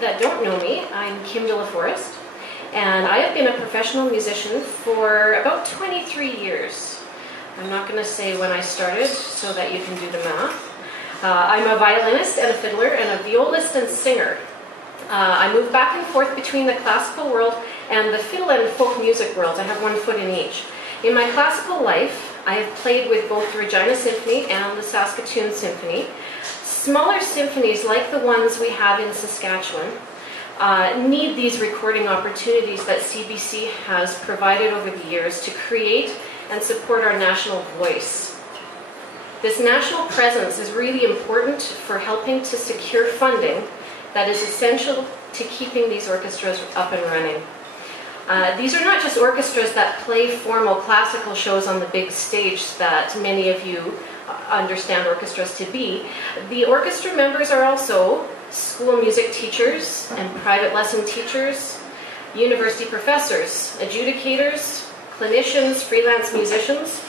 that don't know me, I'm Kim de Laforest, and I have been a professional musician for about 23 years. I'm not going to say when I started so that you can do the math. I'm a violinist and a fiddler and a violist and singer. I move back and forth between the classical world and the fiddle and folk music worlds. I have one foot in each. In my classical life, I have played with both the Regina Symphony and the Saskatoon Symphony. Smaller symphonies like the ones we have in Saskatchewan need these recording opportunities that CBC has provided over the years to create and support our national voice. This national presence is really important for helping to secure funding that is essential to keeping these orchestras up and running. These are not just orchestras that play formal classical shows on the big stage that many of you understand orchestras to be. The orchestra members are also school music teachers and private lesson teachers, university professors, adjudicators, clinicians, freelance musicians.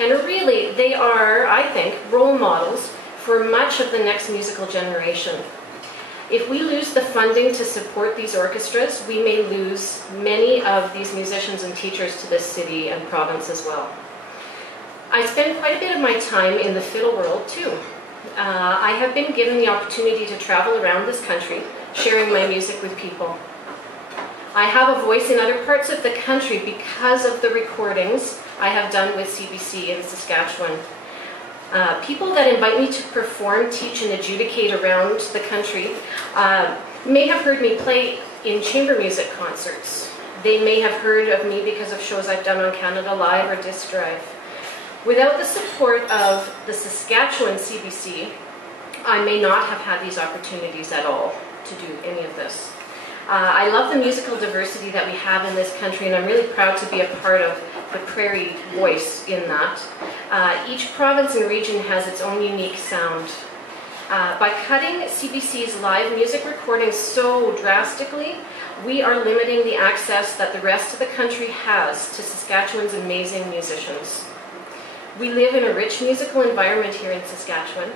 And really, they are, I think, role models for much of the next musical generation. If we lose the funding to support these orchestras, we may lose many of these musicians and teachers to this city and province as well. I spend quite a bit of my time in the fiddle world too. I have been given the opportunity to travel around this country, sharing my music with people. I have a voice in other parts of the country because of the recordings I have done with CBC in Saskatchewan. People that invite me to perform, teach, and adjudicate around the country may have heard me play in chamber music concerts. They may have heard of me because of shows I've done on Canada Live or Disc Drive. Without the support of the Saskatchewan CBC, I may not have had these opportunities at all to do any of this. I love the musical diversity that we have in this country, and I'm really proud to be a part of the Prairie voice in that. Each province and region has its own unique sound. By cutting CBC's live music recordings so drastically, we are limiting the access that the rest of the country has to Saskatchewan's amazing musicians. We live in a rich musical environment here in Saskatchewan,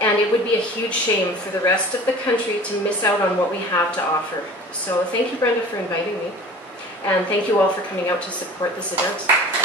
and it would be a huge shame for the rest of the country to miss out on what we have to offer. So thank you, Brenda, for inviting me, and thank you all for coming out to support this event.